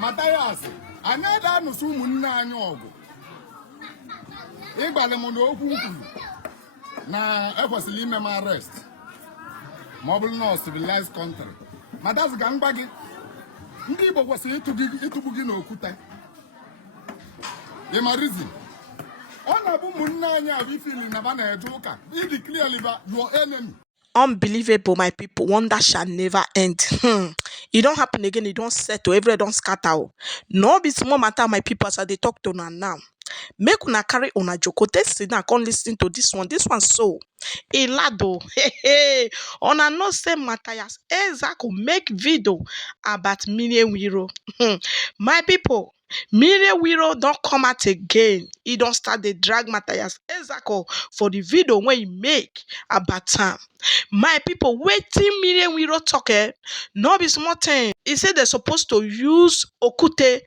Mathias, another no soon nine ogo. Ibalemono na effortlessly arrest. Mobile no civilized country. Madas gangbagi. Ndị Igbo kwesịrị ịtụgbu gị n'okwute. The reason. Ọ na-abụ ụmụnne anyị ahụ ifili na ba na-eje ụka. Ịdị clearly your enemy. Unbelievable, my people. Wonder shall never end. It don't happen again. It don't settle. Everywhere don't scatter. No be small matter, my people, as they talk to now. Make una carry una joko. Sit down, come listen to this one. This one so. Elado. Hey. Una no say Mathias Ezeaku make video about Nmiri Eweilo. My people. Nmiri Eweilo don't come out again. He don't start the drag Mathias Ezeaku for the video when he make about time. My people, waiting Nmiri Eweilo talk no be small thing. He said they're supposed to use okute.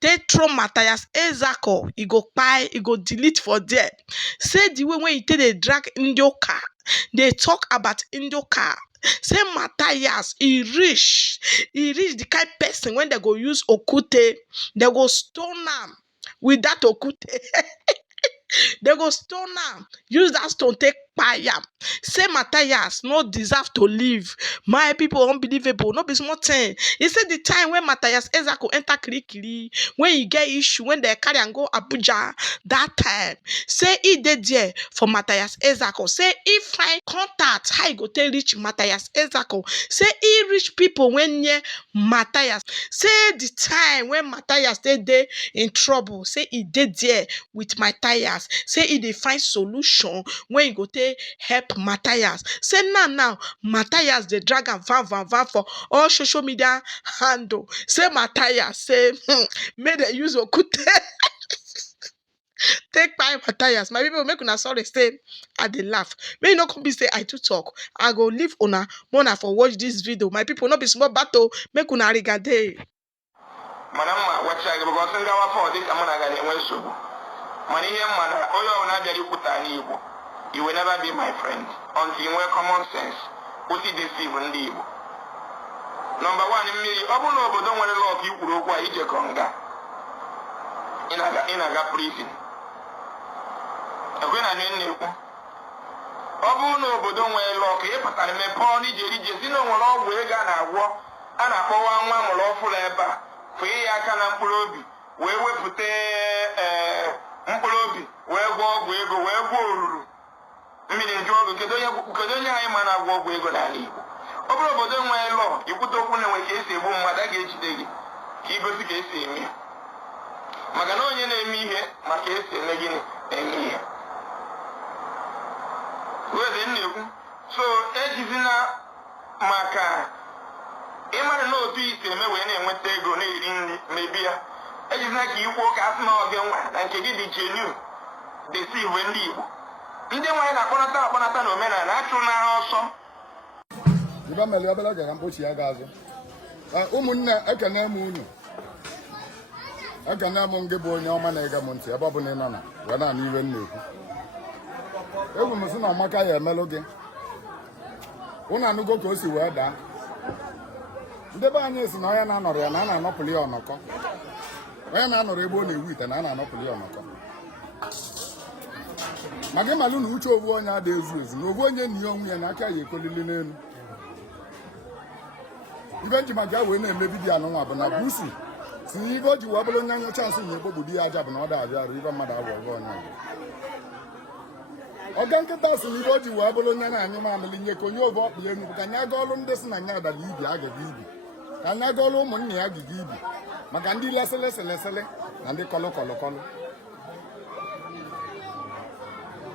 They throw Mathias Ezeaku. He go kpai, he go delete for there. Say the way when he take the drag Indio car. They talk about Indio car. Say Mathias, he reach the kind person when they go use okute, they go stone am with that okute. They go stone am, use that stone take kpai am. Say Mathias no deserve to live. My people, unbelievable, no be small thing. He said the time when Mathias Ezeaku enter kirikiri, when he get issue, when they carry and go Abuja, that time. Say he did there for Mathias Ezeaku. Say he find contact, how he go tell reach Mathias Ezeaku. Say he reach people when near Mathias. Say the time when Mathias did there in trouble. Say he did there with Mathias. Say he dey find solution when he go take help Mathias. Say now Mathias dey drag am van for all social media handle. Say Mathias say make dem use okute take kpai Mathias. My people, make una sorry say I dey laugh. Make you no come be say I too talk. I go leave una more for watch this video. My people, no be small battle. Make una regade. Madam, watch I go singa for this amona ga enwe nsogbu. Mana ihe mmana onye ọbụla bịara ikwuta n'Igbo. You will never be my friend until you have common sense. What is deceive ndị Igbo? Number one, Nmiri, ọ bụrụ na obodo nwere law ka ikwuru okwu a ijekọ nga. Ị na-aga prison. Ekwe na na-ekwu. Ọ bụrụ na obodo nwere law ka ịpụtara mepe ọnụ ije si na onwere ọgwụ ego a na-agwọ a na-akpọwa nwa amụrụ ọfụrụ ebe a fee ya aka na mkpụrụ obi wee wepụta mkpụrụ obi wee gwọ ọgwụ ego wee gwọ oruru. Mmiri njụ ọgụ kedu onye anyị ma na-agwọ ọgwụ ego n'ala Igbo. Ọ bụrụ obodo nwere lọ ikwute okwu na-enwe ka esi egbu mmadụ a ga-ejide gị ka igosi ka esi eme ya. Maka na onye na-eme ihe maka esi eme gịnị eme ihe. Wede na-ekwu so ejizina maka ịmara na otu isi eme wee na-enweta ego na-eri nri mebi ya. Ejizina ka ikwu ka asị na ọgị nwa na nke gị dị genuine desi igwe ndị Igbo. Ndị nwanyị na-akpọnata na omenala achụ n'agha ọsọ. Ibe meli obele ga mkpochi ya ga-azụ. Ụmụnne ekene m unu. Ekene m ngị bụ onye ọma na-ege m ntị ebe ọ bụla ị nọ na wee na-anụ iwe m na-ekwu. Egwu m sị na Amaka ya emelụ gị. Unu anụgo ka o si wee daa. Ndị be anyị si na onye na-anọrọ ya na a na-anọpụrụ ya ọnọkọ. Onye na-anọrọ ebe ọ na-ewu ite na a na-anọpụrụ ya ọnọkọ. Ma gị malụ na uche ovu onye ada ezu ezu na ovu onye nyi onwe ya na aka ya ekolili n'elu. Ibe nji maka wee na-eme vidiyo anụnwa bụ na busu si ibe o ji wee bụrụ onye nyocha nsị na ekpogbu di ya aja bụ na ọ da-abịa arụ ibe mmadụ agwọ ọgọ onye ọgụ. Ọga nkịta si na ibe o ji wee bụrụ onye na-anyụ mamịlị nye ka onye ovu ọkpụ ya enyi bụ ka nya ga ọlụ ndị si na nya dara ibi agaghị ibi ka nya ga ọlụ ụmụnne ya gịga ibi maka ndị lesele na ndị kọlụ.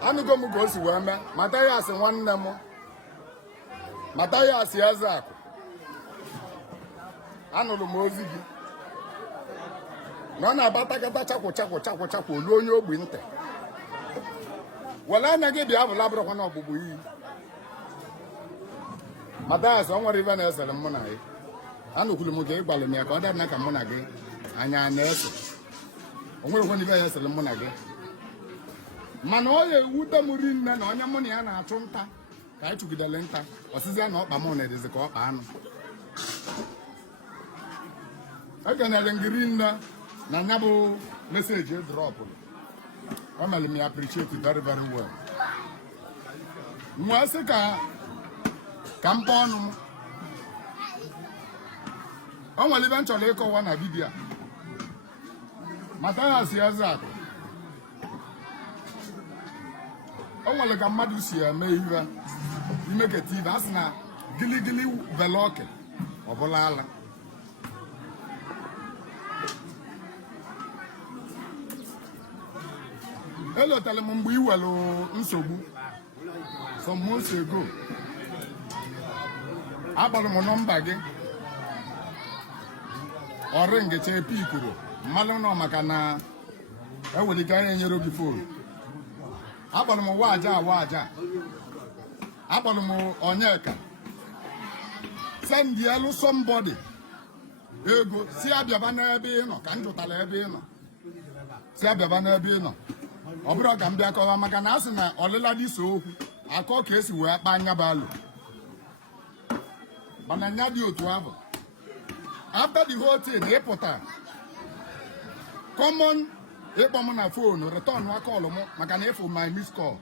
Anụgo m ka o si wee mee Mathias nwanne m Mathias Ezeaku anụrụ m ozi gị na ọ na-abatakata chakwụ olu onye ogbi ntị wele anya gị bịa bụla bụrụkwa na ọgbụgbụ iyi. Mathias ọ nwere ibe na-esere mụ na gị anụkwuru m ka ị gwara m ya ka ọ dị ka mụ na gị anya na-ese o nwerekwa na ibe ya esere mụ na gị mana ọ ya ewute m ri nne na onye mụ na ya na-achụ nta ka anyị chụgidere nta ọsịzịa na ọkpa m na-edezi ka ọkpa anụ ekenere ngiri nna na nya bụ message drop. O mere me appreciate it very very well. Nwa sị ka mkpa ọnụ m. O nwere ibe m chọrọ ịkọwa na vidiyo. Mathias Ezeaku. O nwere ka mmadụ si eme ihe imeketa ibe asị na giligili veloke ọ bụla ala. Elotele m mgbe iwelu nsogbu some months ago. Akpọrọ m nọmba gị ọrụ ngecha pikuru mmalụ nọ maka na enwere ike anyị enyere gị fon. Akpọrọ m waja akpọrọ m Onyeka send elu somebody ego si abịaba n'ebe ị nọ ka m jụtara ebe ị nọ si abịaba n'ebe ị nọ. Ọ bụrụ ka m bịa kọwa maka na asị na ọlịla dị so okwu akọ ka esi wee kpa anya balụ mana nya dị otu ahụ. After the whole thing ịpụta common ịkpọ m na phone return wa call m maka na ịfụ my miss call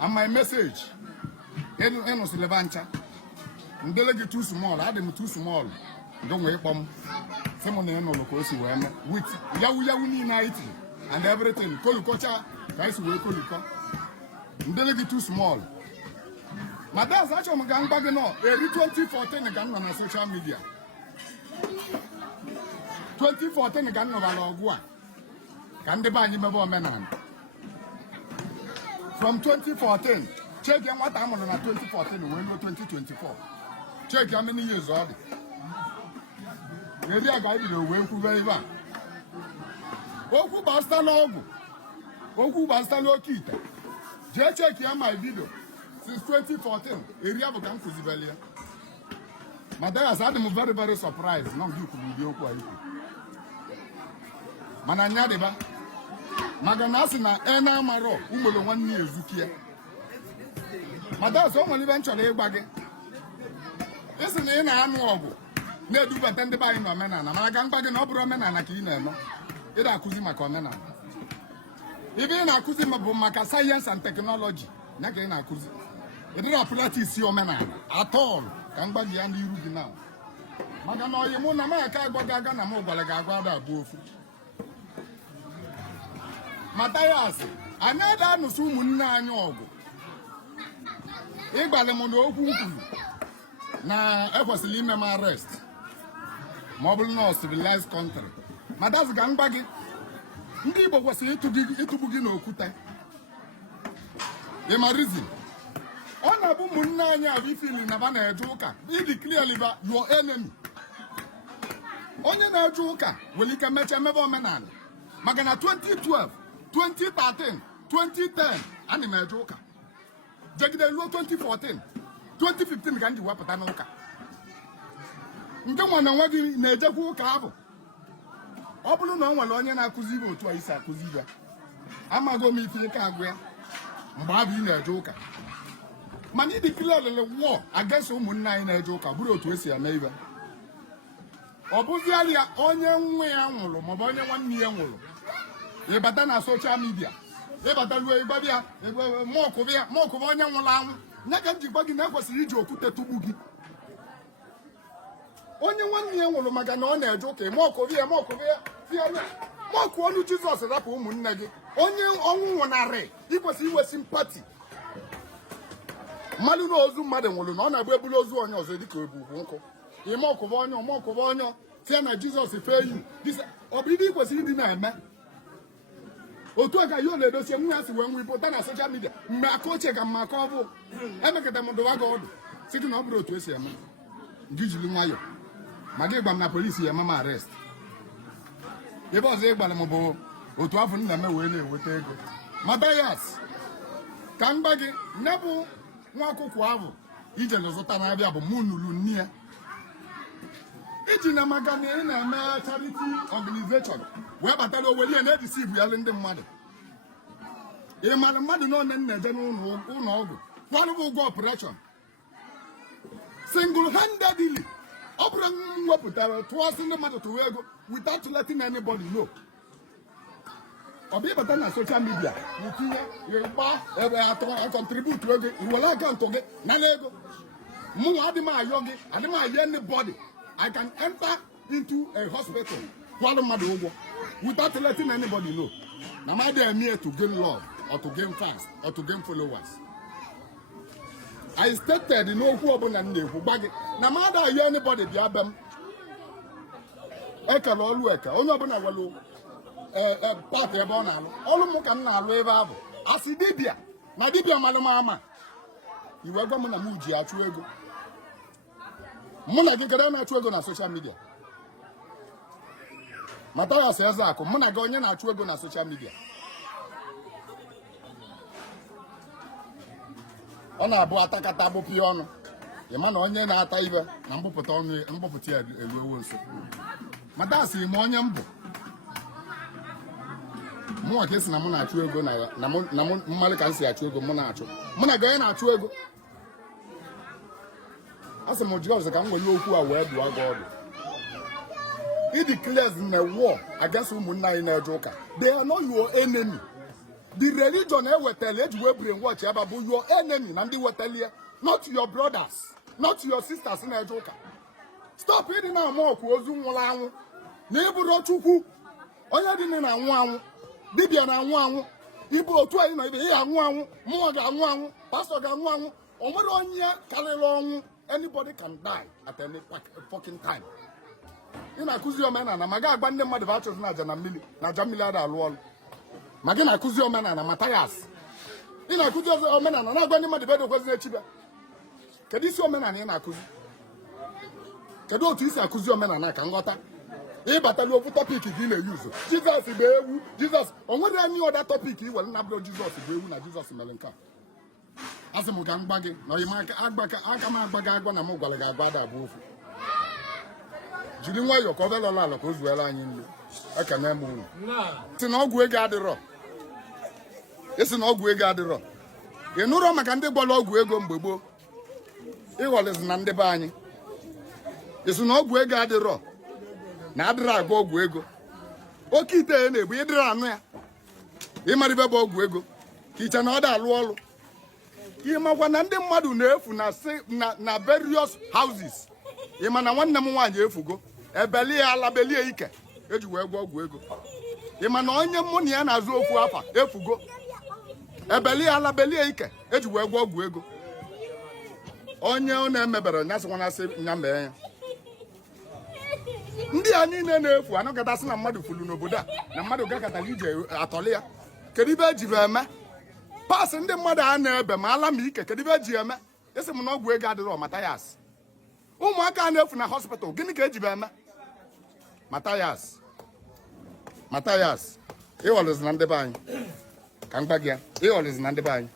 and my message ịnụsịlịba ncha ndele gị too small adị m too small ndonwe ịkpọ m sị m na ịnụlụ ka o si wee mee with yawu niile anyị tiri and everything kolukọcha ka anyị si wee kolukọ ndele gị too small. Mathias achọ m ga mgba gị nọ eri 2014 ka m nọ na social media 2014 ka m nọbara ọgwụ a ka ndị be anyị mebe omenala. From 2014 cheki nwata amụrụ na 2014 wee ruo 2024 cheki how many years ọ dị. Eri a ga ibido wee kwube ibe a okwu gbasara ọgwụ okwu gbasara oke ite jee cheki ya my video since 2014 eri abụ ka m kụzibeli ya. Mathias adị m very very surprised na ndị kwuru ụdị okwu a ikwu mana nya dịba maka na asị na na-amarọ ụmụrụ nwanne ya ezukie. Mathias o nwere ibe m chọrọ ịgba gị ịsị na ị na-anụ ọgwụ na-edubata ndị be anyị na omenala mana ga mgba gị na ọ bụrụ omenala ka ị na-eme ị na-akụzi maka omenala. Ibe ị na-akụzi bụ maka sayensị and teknọlọji ya ka ị na-akụzi ị dịrị apụlati omenala atọl ka mgba gị ya ndị iru gị na maka na ọyị mụ na m aka agwa gị aga na m gwara gị agwa ada abụọ ofu. Mathias anyị ada anụsị ụmụnne anyị ọgụ ịgbalị m na okwu kwuru na ekwesịrị ime m arrest ma ọ bụrụ na civilized country. Mathias ga mgba gị ndị Igbo kwesịrị ịtụgbu gị n'okwute. ịma reason ọ na-abụ ụmụnne anyị abụ ifili na ba na-eje ụka ịdị clearly ba your enemy. Onye na-eje ụka nwere ike mechaa mebe omenala maka na 2012 2013 2010 ana m eje ụka jegide ruo 2014 2015 ka ndị wepụta n'ụka nke nwa na onwe gị na-ejekwa ụka abụ. Ọ bụrụ na ọ nwere onye na-akụzi ibe otu a isi akụzi ibe amago m ife ike agwụ ya mgbe abụ ị na-eje ụka mana ịdị clearly war against ụmụnne anyị na-eje ụka bụrụ otu esi eme ibe. Ọ bụziala ya onye nwa ya nwụrụ maọbụ onye nwanne ya nwụrụ ịbata na social media ịbata ruo ịgbabịa maọkụba onye nwụrụ anwụ nye ka m ji gwa gị na ekwesịrị iji okwute tụgbu gị. Onye nwanne ya nwụrụ maka na ọ na-eje ụka maọkụ ọnụ Jizọs rapụ ụmụnne gị. Onye ọnwụ nwụnarị ikwesịrị iwe simpati. Mmadụ na ozu mmadụ nwụrụ na ọ na-agba ebulu ozu onye ọzọ dịka ebugwu nkụ ịmaọkụba onye tie na Jizọs fee yi ọ bụ ịdị ikwesịrị ịdị na-eme otu a ka ya na-edosie nwa ya si wee nwe pụta na soshal midia mgbe aka ochie ka mma aka ọ bụ emekọta m dụwa gị ọdụ si gị na ọ bụrụ otu esi eme gị jiri nwayọ ma gị gba m na polisi ya eme m arrest. Ebe ọzọ ịgbara m bụ otu afọ nna m wee na-enweta ego. Mathias ka m gba gị nne bụ nwa akwụkwọ ahụ ije zụta na-abịa bụ mụ nụrụ nne ya iji na maka na ị na-eme charity organization wee batara oweli ya na-edisivu ya ndị mmadụ. Ị mara mmadụ na one na-eje n'ụlọ ọgwụ kwalụ ụgwọ operation single handedly Obrang waputara twice in the matter to ego without letting anybody know. Obi but on social media, you contribute to it, you will like to get Nanego. Adima Yogi, Adima anybody. I can enter into a hospital without letting anybody know. Now my day am here to gain love or to gain fans or to gain followers. I stated in no problem and who bag it. Now my day anybody the album. I can all work. Only open a wallow. Party about now. All of them can now wave up. I see Dibia. My Dibia, Madame. You were going to move your true. Muna gikere na achụ ego na social media. Mathias Ezeaku muna ga onye na achụ ego na social media. Ọ na-abụ atakata abụpụ ọnụ. Ịma na onye na-ata ibe na mbupụta ọnụ mbupụta ya eruo nso. Mathias ime onye mbụ. Mụ ka esi na mụ na-achụ ego na mmalị ka nsi achụ ego mụ na-achụ. Muna ga onye na-achụ ego. As a majority can go who are where do I go? He declares in a war against Umuna in a joker. They are not your enemy. The religion will tell you to brainwash about your enemy, and they will tell you, not your brothers, not your sisters in a joker. Stop eating our more Kozum Lang, neighbor Chuku, Oyadin and one, Bibian and one, Ibo Twine, one, more than one, Pastor than one, or what on year, Kalilong. Anybody can die at any fucking time. In Akuzio Mena, Maga Bandem Madavacho na Jamila Alwall. Magana Akuzio Mena, Mathias. In Akuzio Mena, and I Bandem Madavedo was a chiba. Cadisio Mena in Akuzi. Cado to Akuzio Mena, Kangota. A battle of topic in a use. Jesus, on what any other topic, you will not blow Jesus, Jesus Melenka. As a Mugang baggy, no, you might Agama Bagagwan and Mogalaga Bada Wolf. Judin, why your cover Lala goes well in I can never move. It's an old way garderer. It's an old way garderer. You know, Ramacande Bolo Guego Bubu. It was Nandebani. It's an old way garderer. Nadra go Guego. Okay, then we drum. He might have a Guego. It's another wall. Ima wanande mmadụ na-efu na various houses. Ima na nwanne m nwaanyị efugo. Ebeli ala belie ike. Eji wee gwa ọgwụ ego. Ima na onye mụ na ya na-azụ ofu afa efugo. Ebeli ala belie ike. Eji wee gwa ọgwụ ego. Onye ọ na-emebere nyasịkwa na sị nyambe ya. Ndị a niile na-efu anọkọtasị na mmadụ fulu n'obodo a na mmadụ gakọtara ije atọlị ya. Kedu ibe eji eme? Pass in the mother and ebe ma ala mi ke kedibe ji eme ese mo na ogwu ego adiro Mathias ụmụaka na-efu na hospital gịnị ka eji be eme Mathias ịwọlụzi na ndị be anyị ka mgba gị ya ịwọlụzi na ndị be anyị